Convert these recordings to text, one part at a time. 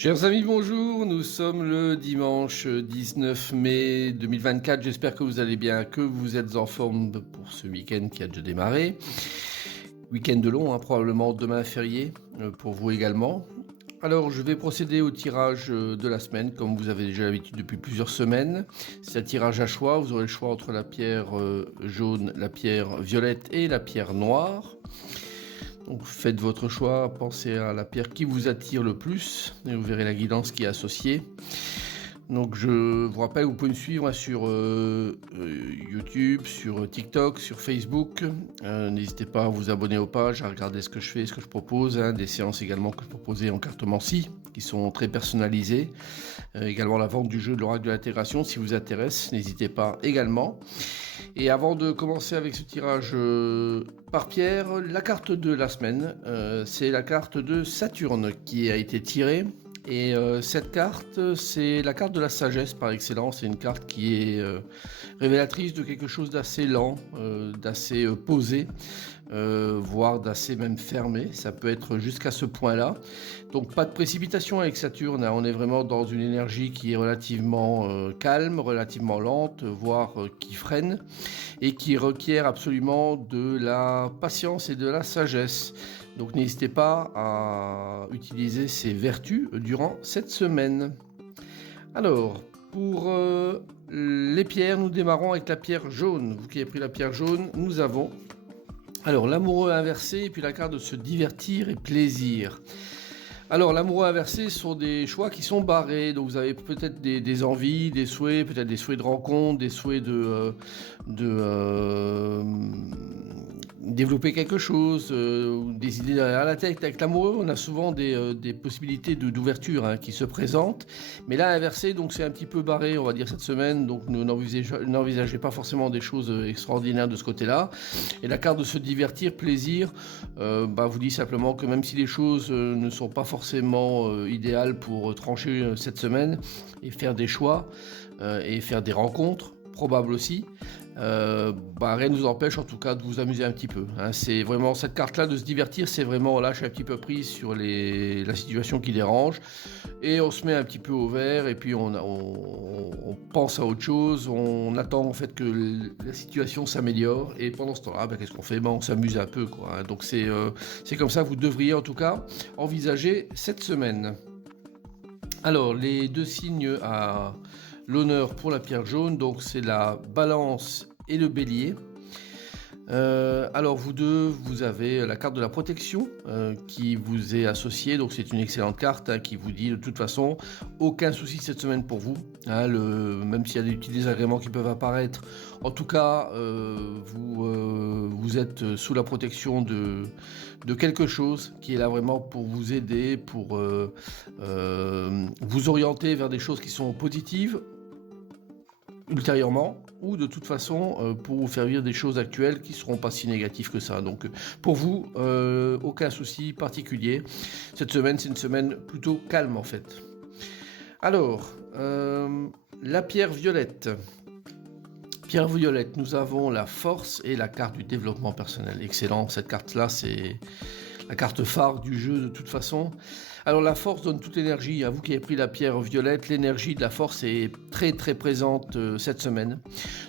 Chers amis, bonjour, nous sommes le dimanche 19 mai 2024, j'espère que vous allez bien, que vous êtes en forme pour ce week-end qui a déjà démarré. Week-end de long, probablement demain férié pour vous également. Alors je vais procéder au tirage de la semaine, comme vous avez déjà l'habitude depuis plusieurs semaines. C'est un tirage à choix, vous aurez le choix entre la pierre jaune, la pierre violette et la pierre noire. Donc faites votre choix, pensez à la pierre qui vous attire le plus et vous verrez la guidance qui est associée. Donc je vous rappelle, vous pouvez me suivre sur YouTube, sur TikTok, sur Facebook. N'hésitez pas à vous abonner aux pages, à regarder ce que je fais, ce que je propose. Des séances également que je proposais en cartomancie, qui sont très personnalisées. Également la vente du jeu de l'oracle de l'intégration, si vous intéresse, n'hésitez pas également. Et avant de commencer avec ce tirage par pierre, la carte de la semaine, c'est la carte de Saturne qui a été tirée. Et cette carte, c'est la carte de la sagesse par excellence. C'est une carte qui est révélatrice de quelque chose d'assez lent, d'assez posé, voire d'assez même fermé. Ça peut être jusqu'à ce point-là. Donc pas de précipitation avec Saturne. On est vraiment dans une énergie qui est relativement calme, relativement lente, voire qui freine, et qui requiert absolument de la patience et de la sagesse. Donc n'hésitez pas à utiliser ces vertus durant cette semaine. Alors, pour les pierres, nous démarrons avec la pierre jaune. Vous qui avez pris la pierre jaune, nous avons alors l'amoureux inversé et puis la carte de se divertir et plaisir. Alors l'amoureux inversé sont des choix qui sont barrés, donc vous avez peut-être des envies, des souhaits, peut-être des souhaits de rencontre, des souhaits de développer quelque chose, des idées derrière la tête. Avec l'amoureux, on a souvent des possibilités d'ouverture qui se présentent, mais là inversé, donc c'est un petit peu barré, on va dire cette semaine, donc n'envisagez pas forcément des choses extraordinaires de ce côté-là. Et la carte de se divertir, plaisir, vous dit simplement que même si les choses ne sont pas forcément idéales pour trancher cette semaine et faire des choix et faire des rencontres, probables aussi, rien ne vous empêche en tout cas de vous amuser un petit peu. C'est vraiment cette carte-là de se divertir, c'est vraiment là je suis un petit peu pris sur la situation qui dérange et on se met un petit peu au vert et puis on pense à autre chose, on attend en fait que la situation s'améliore et pendant ce temps-là, qu'est-ce qu'on fait? On s'amuse un peu quoi. Donc c'est comme ça que vous devriez en tout cas envisager cette semaine. Alors les deux signes à l'honneur pour la pierre jaune, donc c'est la balance et le bélier. Alors vous deux, vous avez la carte de la protection qui vous est associée, donc c'est une excellente carte qui vous dit de toute façon aucun souci cette semaine pour vous, même s'il y a des petits désagréments qui peuvent apparaître, en tout cas vous êtes sous la protection de quelque chose qui est là vraiment pour vous aider, pour vous orienter vers des choses qui sont positives ultérieurement, ou de toute façon pour vous faire vivre des choses actuelles qui ne seront pas si négatives que ça. Donc pour vous, aucun souci particulier. Cette semaine, c'est une semaine plutôt calme en fait. Alors, la pierre violette. Pierre violette, nous avons la force et la carte du développement personnel. Excellent, cette carte-là, c'est la carte phare du jeu de toute façon. Alors la force donne toute l'énergie, vous qui avez pris la pierre violette, l'énergie de la force est très très présente cette semaine.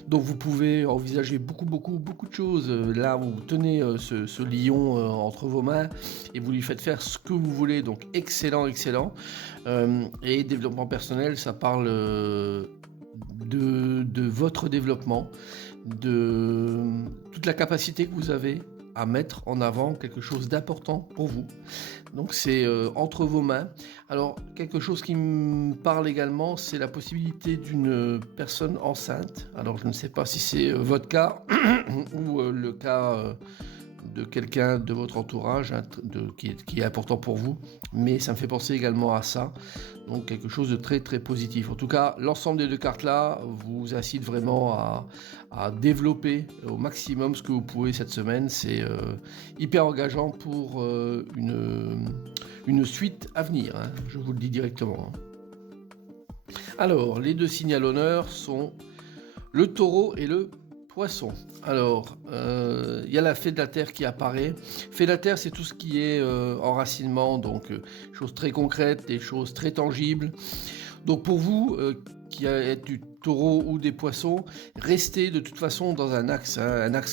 Donc vous pouvez envisager beaucoup de choses. Là vous tenez ce lion entre vos mains et vous lui faites faire ce que vous voulez, donc excellent. Et développement personnel, ça parle de votre développement, de toute la capacité que vous avez à mettre en avant quelque chose d'important pour vous. Donc c'est entre vos mains. Alors quelque chose qui me parle également, c'est la possibilité d'une personne enceinte. Alors je ne sais pas si c'est votre cas ou le cas de quelqu'un de votre entourage qui est important pour vous, mais ça me fait penser également à ça, donc quelque chose de très très positif. En tout cas, l'ensemble des deux cartes là vous incite vraiment à développer au maximum ce que vous pouvez cette semaine. C'est hyper engageant pour une suite à venir, je vous le dis directement. Alors, les deux signes à l'honneur sont le taureau et le Poisson. Alors, il y a la fée de la terre qui apparaît. Fée de la terre, c'est tout ce qui est enracinement, donc choses très concrètes, des choses très tangibles. Donc pour vous, qui êtes du taureau ou des poissons, restez de toute façon dans un axe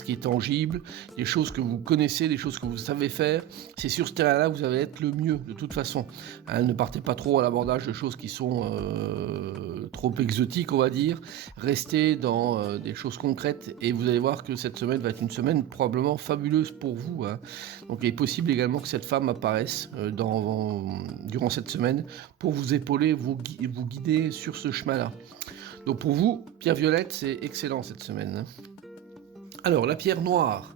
qui est tangible, des choses que vous connaissez, des choses que vous savez faire. C'est sur ce terrain-là que vous allez être le mieux, de toute façon. Ne partez pas trop à l'abordage de choses qui sont trop exotiques, on va dire. Restez dans des choses concrètes et vous allez voir que cette semaine va être une semaine probablement fabuleuse pour vous. Donc il est possible également que cette femme apparaisse durant cette semaine pour vous épauler, vous guider sur ce chemin-là. Donc pour vous, pierre violette, c'est excellent cette semaine. Alors, la pierre noire.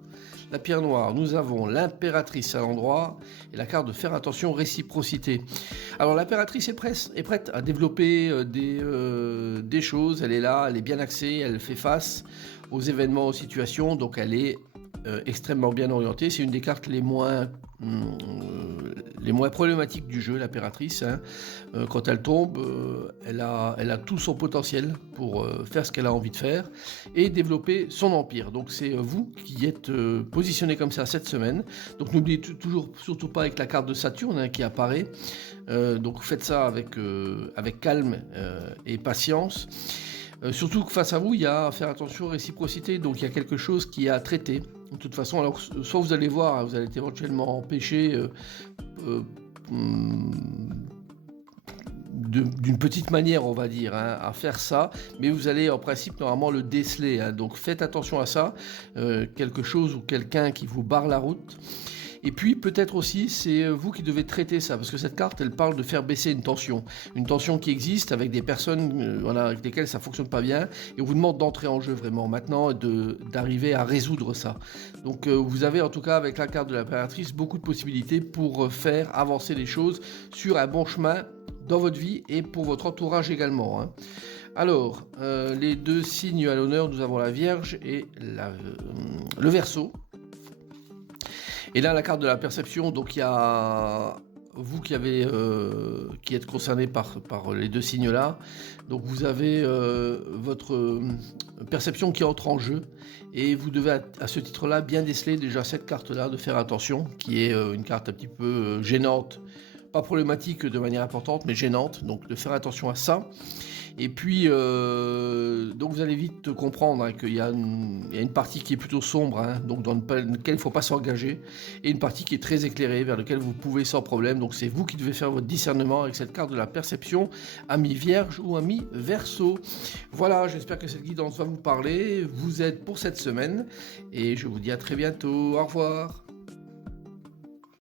La pierre noire, nous avons l'impératrice à l'endroit et la carte de faire attention, réciprocité. Alors l'impératrice est prête à développer des choses, elle est là, elle est bien axée, elle fait face aux événements, aux situations, donc elle est extrêmement bien orientée. C'est une des cartes les moins problématiques du jeu, l'impératrice. Quand elle tombe, elle a tout son potentiel pour faire ce qu'elle a envie de faire et développer son empire. Donc c'est vous qui êtes positionné comme ça cette semaine. Donc n'oubliez surtout pas avec la carte de Saturne qui apparaît. Donc faites ça avec calme et patience. Surtout que face à vous, il y a à faire attention aux réciprocités, donc il y a quelque chose qui est à traiter. De toute façon, alors soit vous allez voir, vous allez être éventuellement empêché d'une petite manière, on va dire, à faire ça, mais vous allez en principe normalement le déceler. Donc faites attention à ça, quelque chose ou quelqu'un qui vous barre la route. Et puis peut-être aussi c'est vous qui devez traiter ça, parce que cette carte elle parle de faire baisser une tension qui existe avec des personnes avec lesquelles ça fonctionne pas bien, et on vous demande d'entrer en jeu vraiment maintenant, d'arriver à résoudre ça. Donc vous avez en tout cas avec la carte de l'impératrice beaucoup de possibilités pour faire avancer les choses sur un bon chemin dans votre vie et pour votre entourage également. Alors, les deux signes à l'honneur, nous avons la Vierge et le Verseau. Et là, la carte de la perception, donc il y a vous qui êtes concerné par les deux signes-là. Donc vous avez votre perception qui entre en jeu et vous devez à ce titre-là bien déceler déjà cette carte-là, de faire attention, qui est une carte un petit peu gênante, pas problématique de manière importante, mais gênante, donc de faire attention à ça. Et puis, donc vous allez vite comprendre qu'il y a une partie qui est plutôt sombre, donc dans laquelle il ne faut pas s'engager, et une partie qui est très éclairée, vers laquelle vous pouvez sans problème. Donc c'est vous qui devez faire votre discernement avec cette carte de la perception, ami Vierge ou ami Verseau. Voilà, j'espère que cette guidance va vous parler. Vous êtes pour cette semaine, et je vous dis à très bientôt. Au revoir.